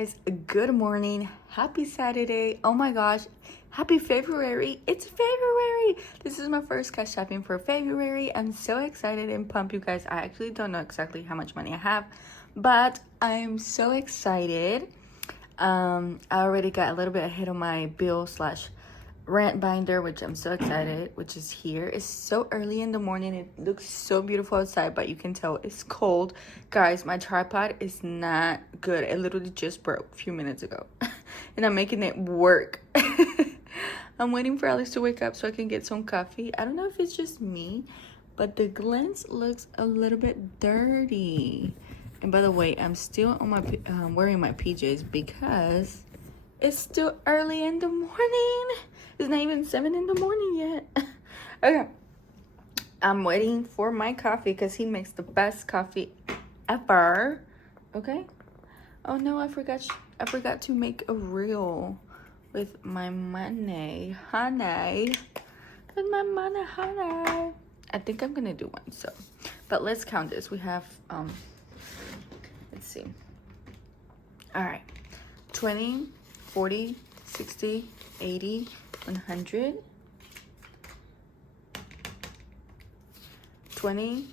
guys, good morning, happy Saturday. Oh my gosh, happy February. It's February. This is my first cash shopping for February. I'm so excited and pumped, you guys. I actually don't know exactly how much money I have, but I'm so excited. I already got a little bit ahead of my bill slash rent binder, which I'm so excited, which is here. It's so early in the morning. It looks so beautiful outside, but you can tell it's cold. Guys, my tripod is not good. It literally just broke a few minutes ago and I'm making it work. I'm waiting for Alex to wake up so I can get some coffee. I don't know if it's just me, but the lens looks a little bit dirty. And by the way, I'm still on my wearing my PJs because it's still early in the morning. It's not even 7 in the morning yet. Okay. I'm waiting for my coffee because he makes the best coffee ever. Okay. Oh no, I forgot to make a reel with my money, honey. With my money, honey. I think I'm gonna do one. So, but let's count this. We have let's see. All right. 20, 40, 60, 80, 100, 20,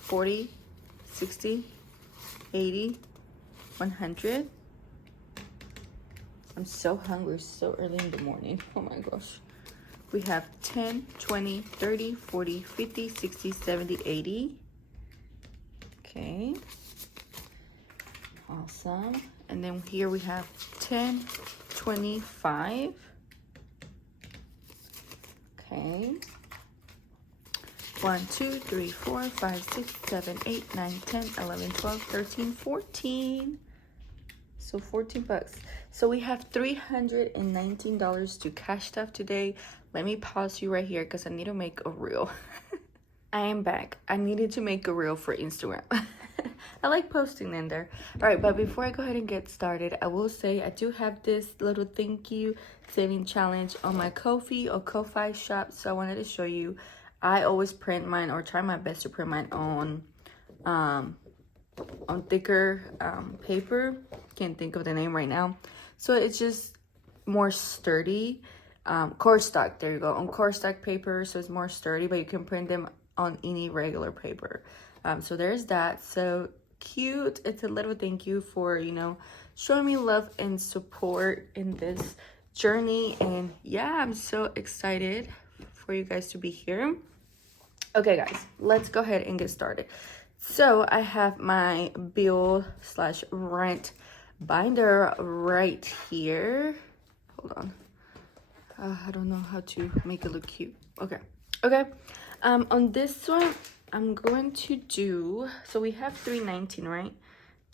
40, 60, 80, 100. I'm so hungry, so early in the morning. Oh my gosh. We have 10, 20, 30, 40, 50, 60, 70, 80. Okay. Awesome. And then here we have 10, 25. Okay. 1, 2, 3, 4, 5, 6, 7, 8, 9, 10, 11, 12, 13, 14. So 14 bucks. So we have $319 to cash stuff today. Let me pause you right here because I need to make a reel. I am back. I needed to make a reel for Instagram. I like posting in there. All right, but before I go ahead and get started, I will say I do have this little thank you saving challenge on my Ko-fi or Ko-fi shop. So I wanted to show you. I always print mine or try my best to print mine on thicker paper. Can't think of the name right now. So it's just more sturdy. Cardstock, there you go, on cardstock paper, so it's more sturdy, but you can print them on any regular paper. So there's that. So cute. It's a little thank you for, you know, showing me love and support in this journey. And yeah, I'm so excited for you guys to be here. Okay guys, let's go ahead and get started. So I have my bill slash rent binder right here. Hold on. I don't know how to make it look cute. Okay. On this one, I'm going to do, so we have $319, right?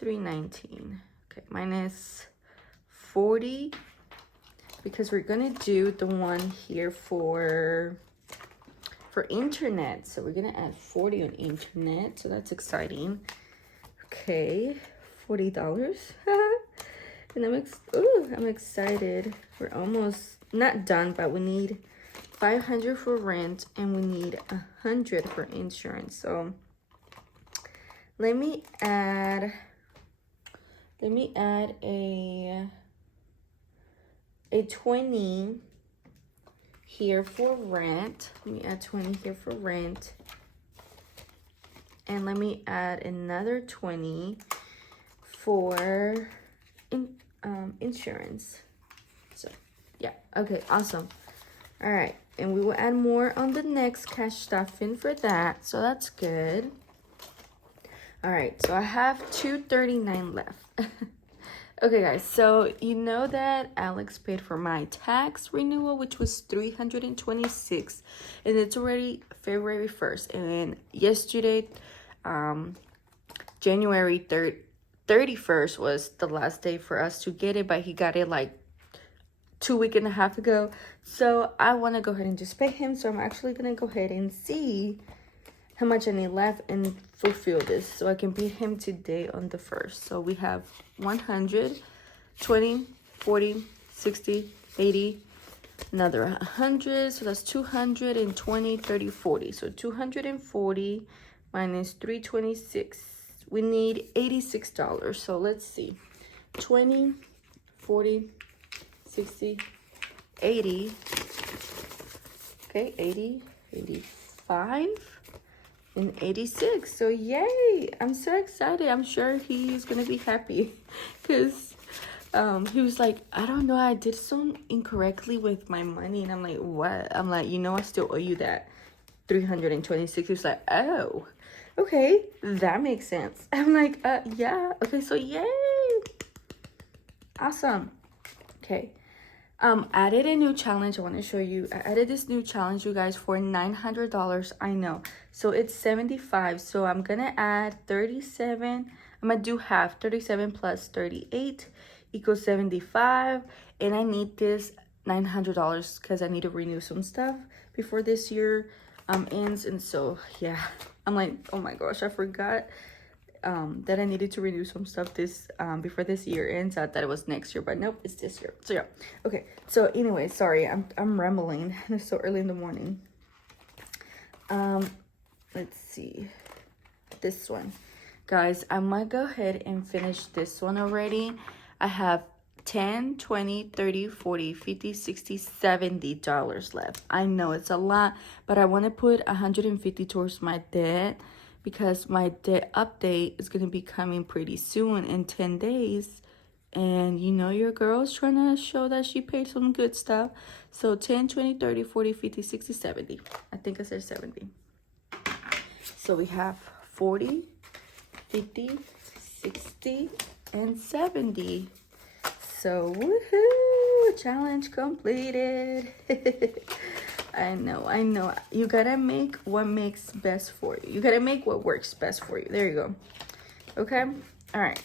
$319. Okay, minus 40 because we're gonna do the one here for internet. So we're gonna add 40 on internet. So that's exciting. Okay, $40. And I'm excited. We're almost not done, but we need 500 for rent and we need 100 for insurance. So let me add a 20 here for rent. Let me add 20 here for rent, and let me add another 20 for insurance. So yeah, okay, awesome. All right, and we will add more on the next cash stuffing for that, so that's good. All right, so I have $239 left. Okay guys, so you know that Alex paid for my tax renewal, which was $326, and it's already February 1st, and yesterday January 31st was the last day for us to get it, but he got it like 2.5 weeks ago. So I want to go ahead and just pay him. So I'm actually gonna go ahead and see how much I need left and fulfill this so I can pay him today on the 1st. So we have 100, 20, 40, 60, 80, another 100. So that's 220, 30, 40. So 240 minus 326. We need $86. So let's see. 20, 40, 60, 80. Okay, 80, 85, and 86. So yay! I'm so excited. I'm sure he's gonna be happy because he was like, I don't know, I did so incorrectly with my money. And I'm like, what? I'm like, I still owe you that 326. He was like, oh, okay, that makes sense. I'm like, yeah. Okay, so yay. Awesome. Okay. Added a new challenge. I want to show you. I added this new challenge, you guys, for $900. I know. So it's 75. So I'm gonna add 37. I'm gonna do half. 37 plus 38 equals 75. And I need this $900 because I need to renew some stuff before this year ends. And so yeah, I'm like, oh my gosh, I forgot that I needed to renew some stuff this before this year ends. I thought it was next year, but nope, it's this year. So yeah, okay. So anyway, sorry, I'm rambling. It's so early in the morning. Let's see, this one, guys. I'm gonna go ahead and finish this one already. I have 10, 20, 30, 40, 50, 60, $70 left. I know it's a lot, but I want to put 150 towards my debt, because my debt update is going to be coming pretty soon in 10 days. And your girl's trying to show that she paid some good stuff. So 10, 20, 30, 40, 50, 60, 70. I think I said 70. So we have 40, 50, 60, and 70. So woohoo! Challenge completed. I know. You gotta make what makes best for you. You gotta make what works best for you. There you go. Okay? All right.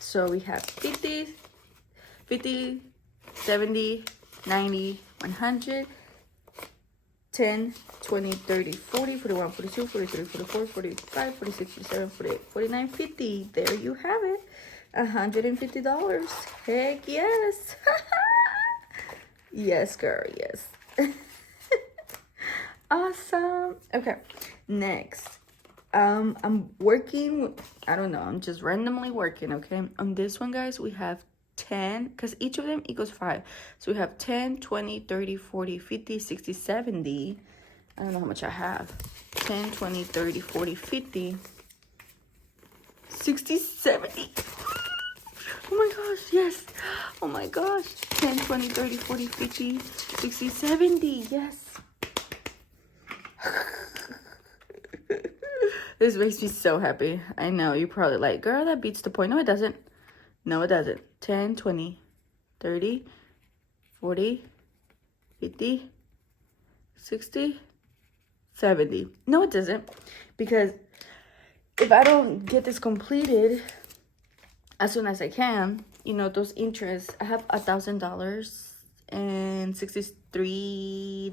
So we have 50, 70, 90, 100, 10, 20, 30, 40, 41, 42, 43, 44, 45, 46, 47, 48, 49, 50. There you have it. $150. Heck yes. Yes, girl. Yes. Awesome. Okay, next, I'm working, I don't know, I'm just randomly working. Okay, on this one, guys, we have 10, because each of them equals 5. So we have 10, 20, 30, 40, 50, 60, 70. I don't know how much I have. 10, 20, 30, 40, 50, 60, 70. Oh my gosh, yes. Oh my gosh. 10, 20, 30, 40, 50, 60, 70. Yes. This makes me so happy. I know you're probably like, girl, that beats the point. No, it doesn't. No, it doesn't. 10, 20, 30, 40, 50, 60, 70. No, it doesn't. Because if I don't get this completed as soon as I can, those interests, I have $1,000 and $63.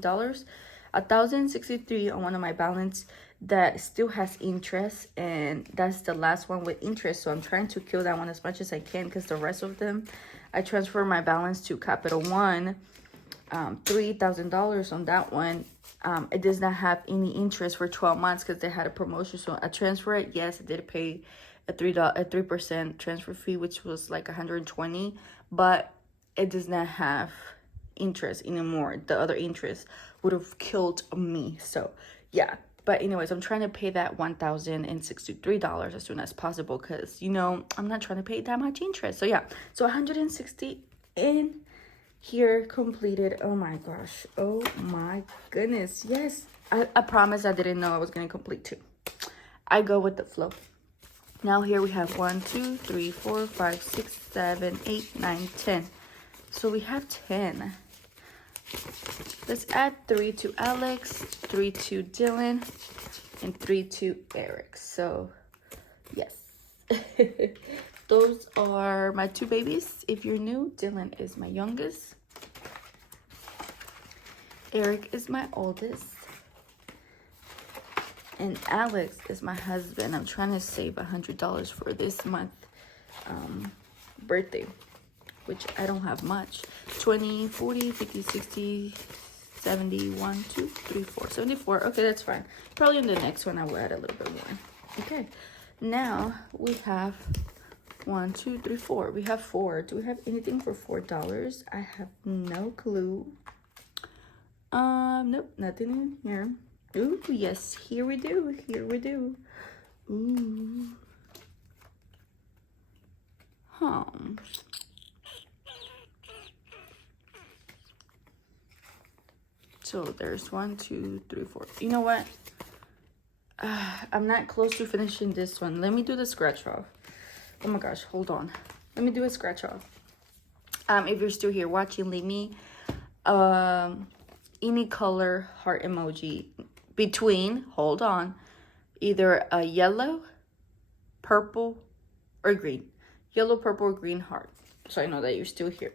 $1,063 on one of my balance that still has interest, and that's the last one with interest. So I'm trying to kill that one as much as I can, because the rest of them, I transfer my balance to Capital One. $3,000 on that one. It does not have any interest for 12 months because they had a promotion. So I transfer it. Yes, I did pay a 3% transfer fee, which was like $120, but it does not have interest anymore. The other interest would have killed me. So yeah, but anyways, I'm trying to pay that $1,063 as soon as possible, because I'm not trying to pay that much interest. So yeah, so 160 in here completed. Oh my gosh, oh my goodness. Yes, I promise I didn't know I was gonna complete 2. I go with the flow. Now here we have 1, 2, 3, 4, 5, 6, 7, 8, 9, 10. So we have 10. Let's add 3 to Alex, 3 to Dylan, and 3 to Eric. So yes. Those are my 2 babies. If you're new, Dylan is my youngest. Eric is my oldest. And Alex is my husband. I'm trying to save $100 for this month birthday, which I don't have much. 20, 40, 50, 60, 70, 1, 2, 3, 4, 74. Okay, that's fine. Probably in the next one I will add a little bit more. Okay, now we have 1, 2, 3, 4. We have 4. Do we have anything for $4? I have no clue. Nope, nothing in here. Ooh, yes, here we do. Here we do. Ooh. Huh. So there's 1, 2, 3, 4. You know what? I'm not close to finishing this one. Let me do the scratch off. Oh my gosh, hold on. Let me do a scratch off. If you're still here watching, leave me any color heart emoji between, hold on, either a yellow, purple, or green. Yellow, purple, or green heart. So I know that you're still here.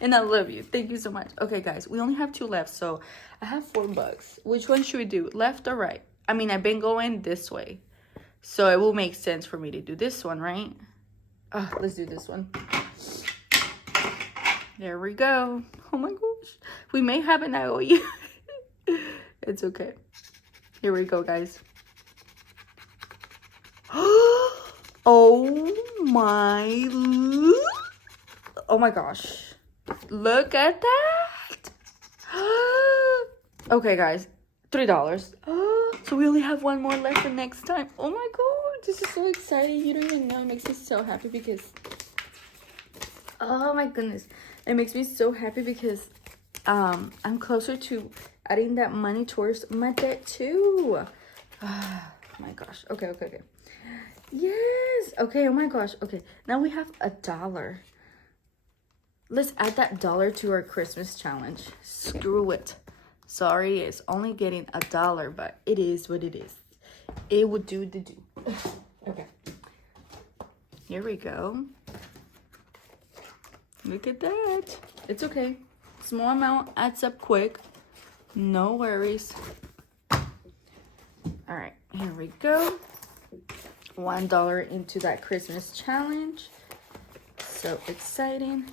And I love you. Thank you so much. Okay, guys, we only have 2 left, so I have $4. Which one should we do? Left or right? I mean, I've been going this way, so it will make sense for me to do this one, right? Let's do this one. There we go. Oh my gosh. We may have an IOU. It's okay. Here we go, guys. Oh my gosh. Look at that. Okay, guys. $3. So we only have 1 more left for next time. Oh my god. This is so exciting. You don't even know. It makes me so happy because... Oh my goodness. It makes me so happy because I'm closer to adding that money towards my debt too. Oh my gosh. Okay. Yes. Okay. Oh my gosh. Okay. Now we have $1. Let's add that $1 to our Christmas challenge. Screw it. Sorry, it's only getting $1, but it is what it is. It would do the do. Okay. Here we go. Look at that. It's okay. Small amount adds up quick. No worries. All right, here we go. $1 into that Christmas challenge. So exciting.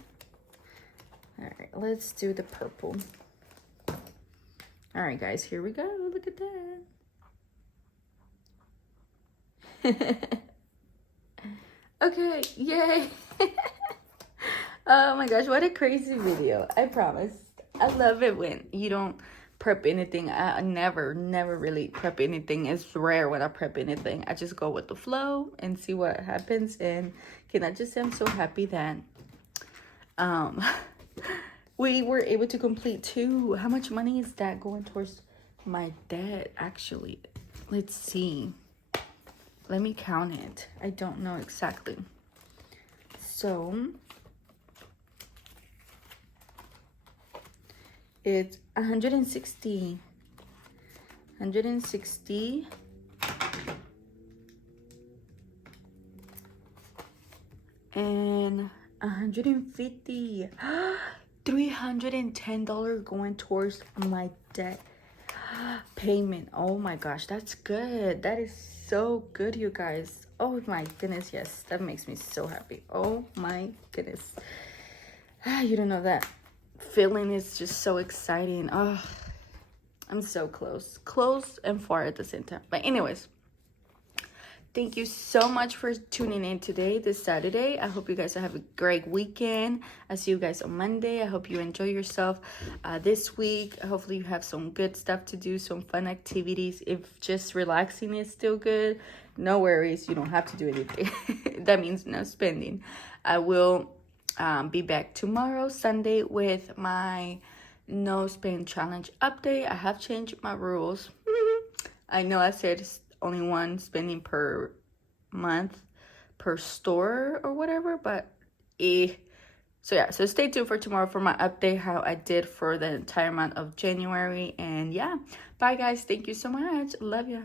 All right, let's do the purple. All right, guys, here we go. Look at that. Okay, yay. Oh my gosh, what a crazy video. I promise. I love it when you don't prep anything. I never really prep anything. It's rare when I prep anything. I just go with the flow and see what happens. And can I just say I'm so happy that we were able to complete 2. How much money is that going towards my debt, actually? Let's see. Let me count it. I don't know exactly. So it's 160 and 150. $310 going towards my debt payment. Oh my gosh, that's good. That is so good, you guys. Oh my goodness, yes, that makes me so happy. Oh my goodness. You don't know, that feeling is just so exciting. Oh, I'm so close and far at the same time. But anyways, thank you so much for tuning in today, this Saturday. I hope you guys have a great weekend. I'll see you guys on Monday. I hope you enjoy yourself this week. Hopefully you have some good stuff to do, some fun activities. If just relaxing is still good, no worries. You don't have to do anything. That means no spending. I will be back tomorrow, Sunday, with my no spend challenge update. I have changed my rules. I know I said only 1 spending per month per store or whatever, but so yeah, so stay tuned for tomorrow for my update, how I did for the entire month of January. And yeah, bye guys, thank you so much, love ya.